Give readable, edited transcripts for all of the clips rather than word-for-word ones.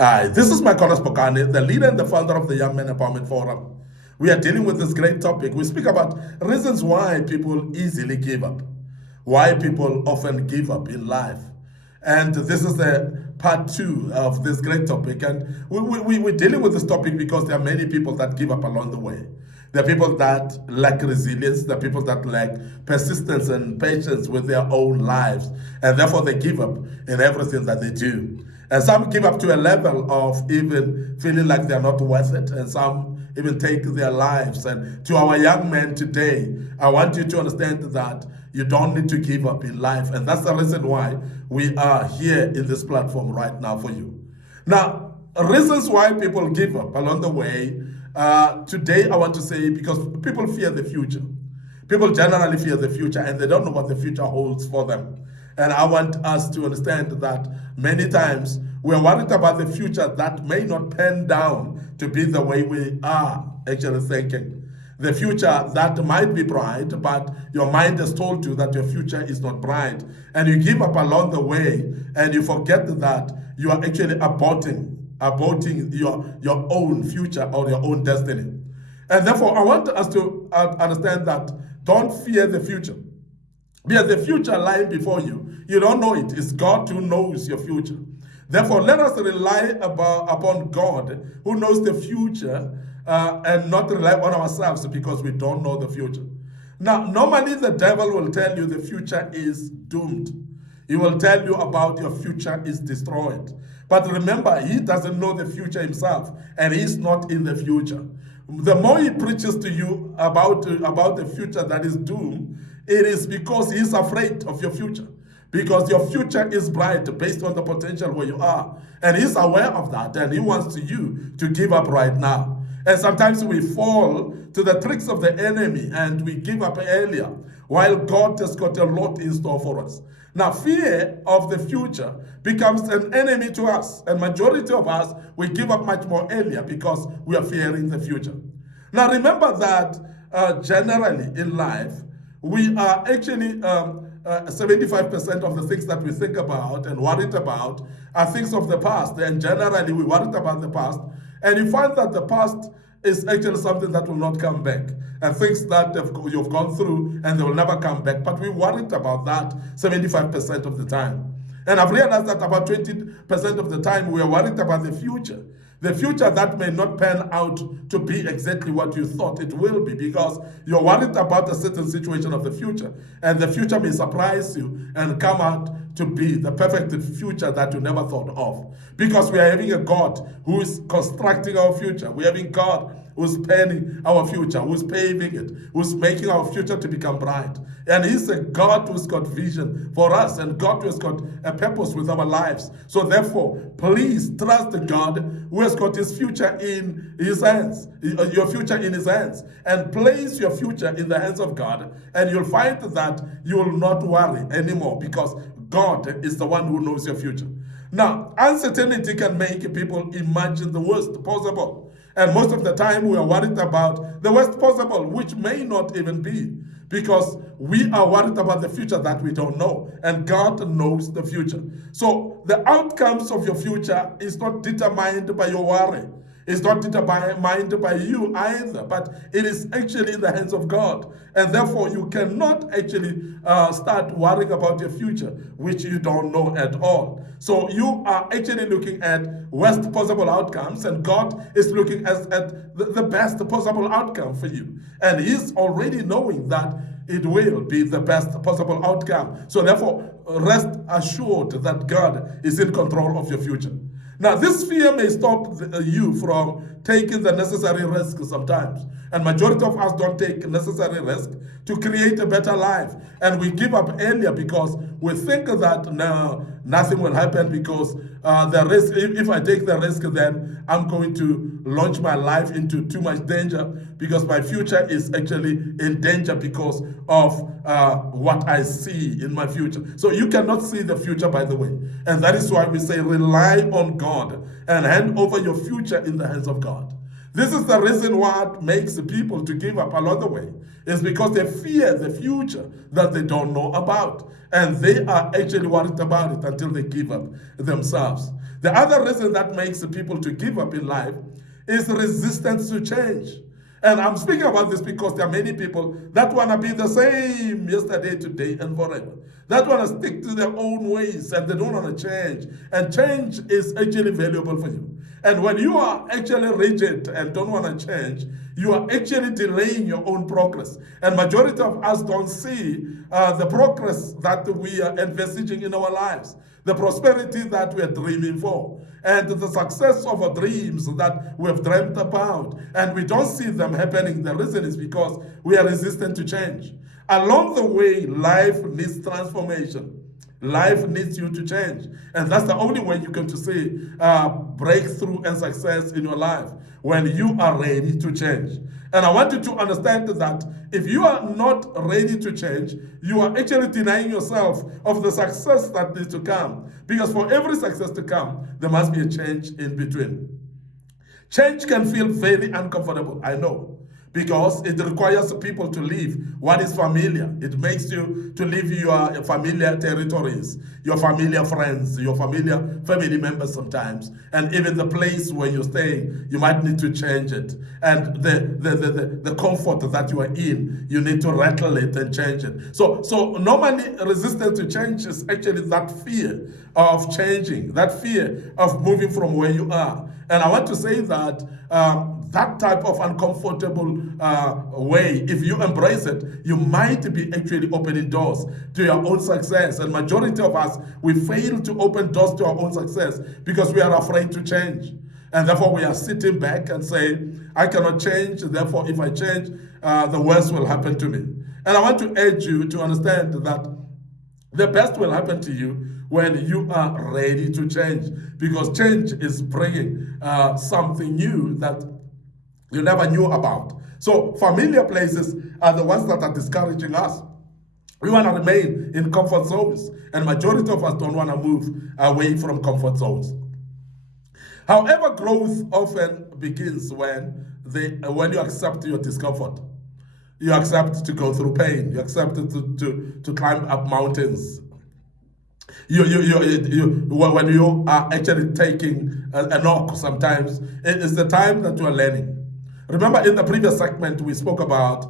This is MIcornus Phokane, the leader and the founder of the Young Men Empowerment Forum. We are dealing with this great topic. We speak about reasons why people easily give up, why people often give up in life. And this is the part 2 of this great topic. And we're dealing with this topic because there are many people that give up along the way. There are people that lack resilience. There are people that lack persistence and patience with their own lives. And therefore they give up in everything that they do. And some give up to a level of even feeling like they're not worth it. And some even take their lives. And to our young men today, I want you to understand that you don't need to give up in life. And that's the reason why we are here in this platform right now for you. Now, reasons why people give up along the way. Today I want to say, because people fear the future. People generally fear the future and they don't know what the future holds for them. And I want us to understand that many times we're worried about the future that may not pan down to be the way we are actually thinking. The future that might be bright, but your mind has told you that your future is not bright. And you give up along the way and you forget that you are actually aborting your own future or your own destiny. And therefore, I want us to understand that don't fear the future. Because the future lying before you, you don't know it. It's God who knows your future. Therefore, let us rely upon God who knows the future and not rely on ourselves because we don't know the future. Now, normally the devil will tell you the future is doomed. He will tell you about your future is destroyed. But remember, he doesn't know the future himself, and he's not in the future. The more he preaches to you about the future that is doomed, it is because he's afraid of your future. Because your future is bright based on the potential where you are. And he's aware of that, and he wants you to give up right now. And sometimes we fall to the tricks of the enemy and we give up earlier, while God has got a lot in store for us. Now, fear of the future becomes an enemy to us. And majority of us, we give up much more earlier because we are fearing the future. Now, remember that generally in life, we are actually 75% of the things that we think about and worried about are things of the past. And generally, we worried about the past. And you find that the past is actually something that will not come back. And things that you've gone through and they will never come back. But we worried about that 75% of the time. And I've realized that about 20% of the time we are worried about the future. The future that may not pan out to be exactly what you thought it will be, because you're worried about a certain situation of the future. And the future may surprise you and come out to be the perfect future that you never thought of. Because we are having a God who is constructing our future. We're having God who's planning our future, who's paving it, who's making our future to become bright. And he's a God who's got vision for us, and God who's got a purpose with our lives. So therefore, please trust the God who has got his future in his hands, your future in his hands, and place your future in the hands of God, and you'll find that you will not worry anymore because God is the one who knows your future. Now, uncertainty can make people imagine the worst possible. And most of the time we are worried about the worst possible, which may not even be, because we are worried about the future that we don't know. And God knows the future. So the outcomes of your future is not determined by your worry. It's not determined by you either, but it is actually in the hands of God. And therefore, you cannot actually start worrying about your future, which you don't know at all. So you are actually looking at worst possible outcomes, and God is looking at the best possible outcome for you. And he's already knowing that it will be the best possible outcome. So therefore, rest assured that God is in control of your future. Now, this fear may stop you from taking the necessary risk sometimes. And majority of us don't take necessary risk to create a better life. And we give up earlier because we think that no, nothing will happen because the risk, if I take the risk, then I'm going to launch my life into too much danger because my future is actually in danger because of what I see in my future. So you cannot see the future, by the way. And that is why we say rely on God and hand over your future in the hands of God. This is the reason what makes people to give up along the way. It's because they fear the future that they don't know about. And they are actually worried about it until they give up themselves. The other reason that makes people to give up in life is resistance to change. And I'm speaking about this because there are many people that want to be the same yesterday, today, and forever. That want to stick to their own ways and they don't want to change. And change is actually valuable for you. And when you are actually rigid and don't want to change, you are actually delaying your own progress. And majority of us don't see the progress that we are envisaging in our lives, the prosperity that we are dreaming for, and the success of our dreams that we have dreamt about, and we don't see them happening. The reason is because we are resistant to change. Along the way, life needs transformation. Life needs you to change. And that's the only way you can to see breakthrough and success in your life, when you are ready to change. And I want you to understand that if you are not ready to change, you are actually denying yourself of the success that needs to come. Because for every success to come, there must be a change in between. Change can feel very uncomfortable, I know, because it requires people to leave what is familiar. It makes you to leave your familiar territories, your familiar friends, your familiar family members sometimes, and even the place where you're staying, you might need to change it. And the comfort that you are in, you need to rattle it and change it. So normally resistance to change is actually that fear of changing, that fear of moving from where you are. And I want to say that that type of uncomfortable way, if you embrace it, you might be actually opening doors to your own success. And majority of us, we fail to open doors to our own success because we are afraid to change. And therefore we are sitting back and say, I cannot change, therefore if I change, the worst will happen to me. And I want to urge you to understand that the best will happen to you when you are ready to change, because change is bringing something new that you never knew about. So familiar places are the ones that are discouraging us. We want to remain in comfort zones, and majority of us don't want to move away from comfort zones. However, growth often begins when you accept your discomfort. You accept to go through pain. You accept to climb up mountains. When you are actually taking a knock, sometimes it is the time that you are learning. Remember, in the previous segment, we spoke about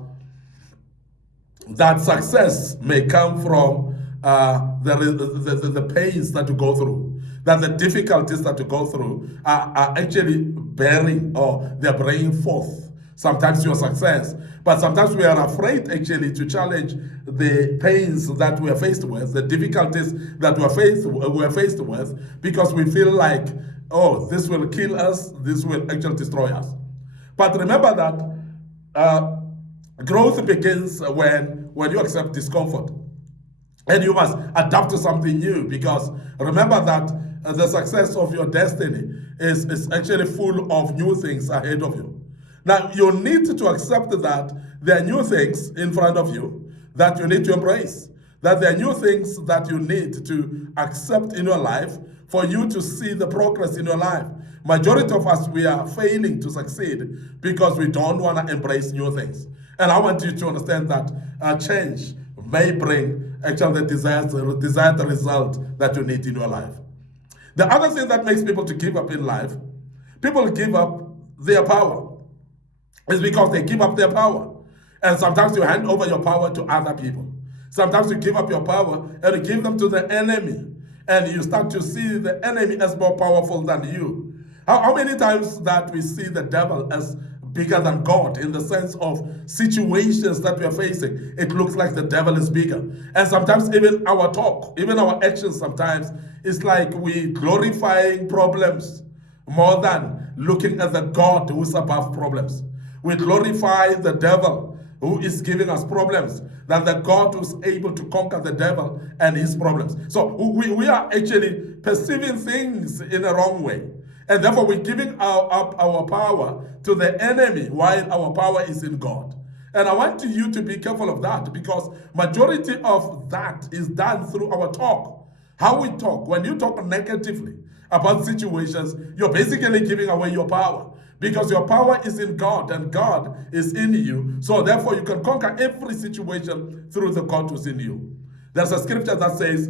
that success may come from the pains that you go through, that the difficulties that you go through are actually bearing, or they're bringing forth sometimes your success. But sometimes we are afraid actually to challenge the pains that we are faced with, the difficulties that we are faced with, because we feel like, oh, this will kill us, this will actually destroy us. But remember that growth begins when you accept discomfort. And you must adapt to something new, because remember that the success of your destiny is actually full of new things ahead of you. Now, you need to accept that there are new things in front of you that you need to embrace, that there are new things that you need to accept in your life for you to see the progress in your life. Majority of us, we are failing to succeed because we don't want to embrace new things. And I want you to understand that change may bring actually the desired result that you need in your life. The other thing that makes people to give up in life, people give up their power. It's because they give up their power. And sometimes you hand over your power to other people. Sometimes you give up your power and you give them to the enemy. And you start to see the enemy as more powerful than you. How many times that we see the devil as bigger than God, in the sense of situations that we are facing, it looks like the devil is bigger. And sometimes even our talk, even our actions sometimes, it's like we glorifying problems more than looking at the God who is above problems. We glorify the devil who is giving us problems than the God who's able to conquer the devil and his problems. So we are actually perceiving things in a wrong way. And therefore we're giving up our power to the enemy while our power is in God. And I want you to be careful of that, because majority of that is done through our talk. How we talk. When you talk negatively about situations, you're basically giving away your power, because your power is in God and God is in you. So therefore you can conquer every situation through the God who's in you. There's a scripture that says,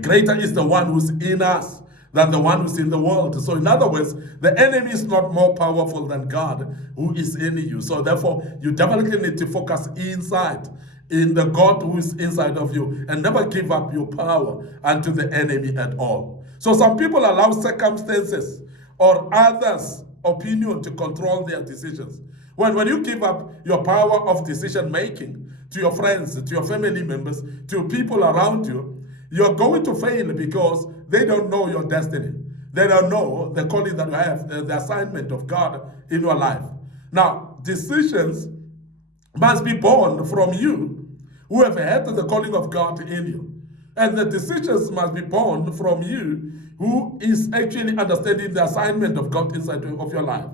greater is the one who's in us than the one who's in the world. So in other words, the enemy is not more powerful than God who is in you. So therefore, you definitely need to focus inside, in the God who is inside of you, and never give up your power unto the enemy at all. So some people allow circumstances or others' opinion to control their decisions. When you give up your power of decision making to your friends, to your family members, to people around you, you're going to fail because they don't know your destiny. They don't know the calling that you have, the assignment of God in your life. Now, decisions must be born from you who have had the calling of God in you. And the decisions must be born from you who is actually understanding the assignment of God inside of your life.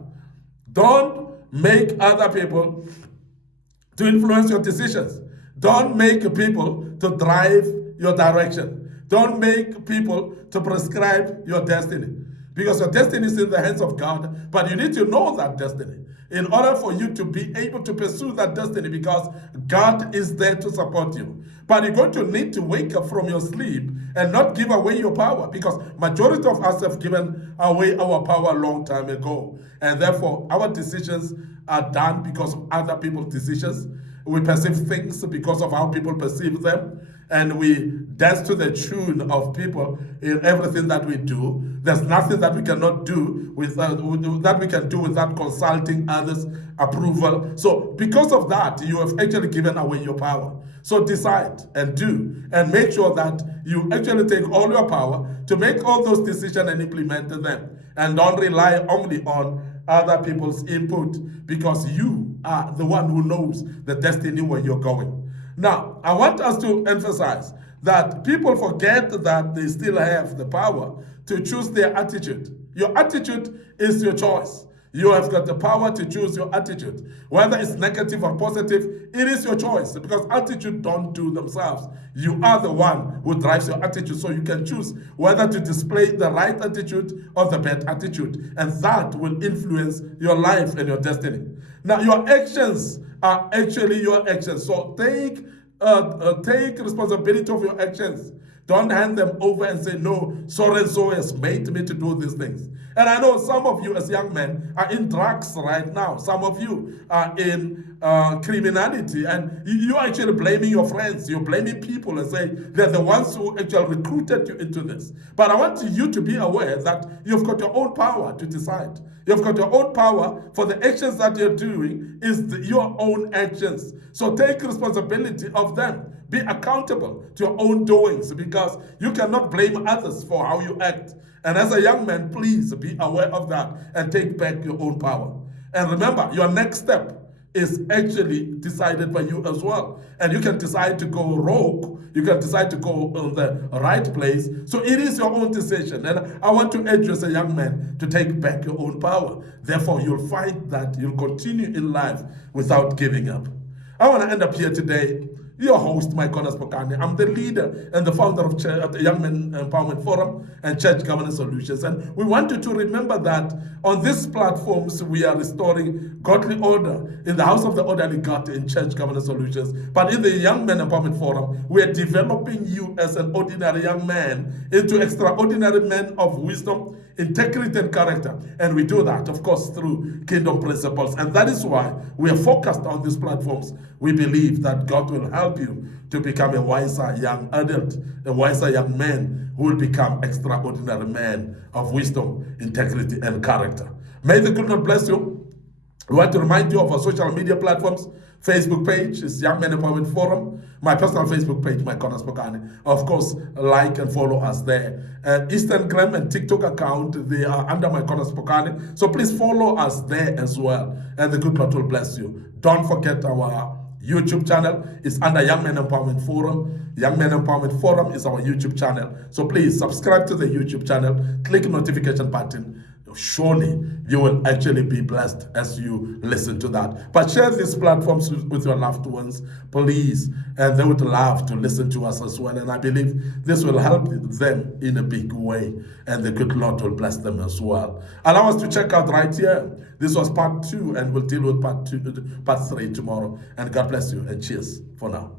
Don't make other people to influence your decisions. Don't make people to drive your direction. Don't make people to prescribe your destiny. Because your destiny is in the hands of God, but you need to know that destiny in order for you to be able to pursue that destiny, because God is there to support you. But you're going to need to wake up from your sleep and not give away your power, because majority of us have given away our power a long time ago. And therefore, our decisions are done because of other people's decisions. We perceive things because of how people perceive them. And we dance to the tune of people in everything that we do. There's nothing that we cannot do that we can do without consulting others' approval. So because of that, you have actually given away your power. So decide and do, and make sure that you actually take all your power to make all those decisions and implement them. And don't rely only on other people's input, because you are the one who knows the destiny where you're going. Now, I want us to emphasize that people forget that they still have the power to choose their attitude. Your attitude is your choice. You have got the power to choose your attitude. Whether it's negative or positive, it is your choice, because attitude don't do themselves. You are the one who drives your attitude, so you can choose whether to display the right attitude or the bad attitude, and that will influence your life and your destiny. Now, your actions are actually your actions, so take responsibility of your actions. Don't hand them over and say, no, so and so has made me to do these things. And I know some of you as young men are in drugs right now. Some of you are in criminality, and you're actually blaming your friends. You're blaming people and say they're the ones who actually recruited you into this. But I want you to be aware that you've got your own power to decide. You've got your own power, for the actions that you're doing is your own actions. So take responsibility of them. Be accountable to your own doings, because you cannot blame others for how you act. And as a young man, please be aware of that and take back your own power. And remember, your next step is actually decided by you as well. And you can decide to go rogue. You can decide to go on the right place. So it is your own decision. And I want to urge you as a young man to take back your own power. Therefore, you'll find that you'll continue in life without giving up. I want to end up here today. Your host, MIcornus Phokane. I'm the leader and the founder of the Young Men Empowerment Forum and Church Governance Solutions. And we want you to remember that on these platforms, we are restoring godly order in the house of the orderly God in Church Governance Solutions. But in the Young Men Empowerment Forum, we are developing you as an ordinary young man into extraordinary men of wisdom, integrity, and character. And we do that, of course, through kingdom principles. And that is why we are focused on these platforms. We believe that God will help you to become a wiser young adult, a wiser young man who will become extraordinary man of wisdom, integrity, and character. May the good Lord bless you. We want to remind you of our social media platforms. Facebook page is Young Men Empowerment Forum. My personal Facebook page, MIcornus Phokane. Of course, like and follow us there. Instagram and TikTok account, they are under MIcornus Phokane. So please follow us there as well. And the good Lord will bless you. Don't forget our YouTube channel is under Young Men Empowerment Forum. Young Men Empowerment Forum is our YouTube channel. So please subscribe to the YouTube channel. Click notification button. Surely you will actually be blessed as you listen to that. But share these platforms with your loved ones, please. And they would love to listen to us as well. And I believe this will help them in a big way. And the good Lord will bless them as well. Allow us to check out right here. This was part 2, and we'll deal with part 3 tomorrow. And God bless you, and cheers for now.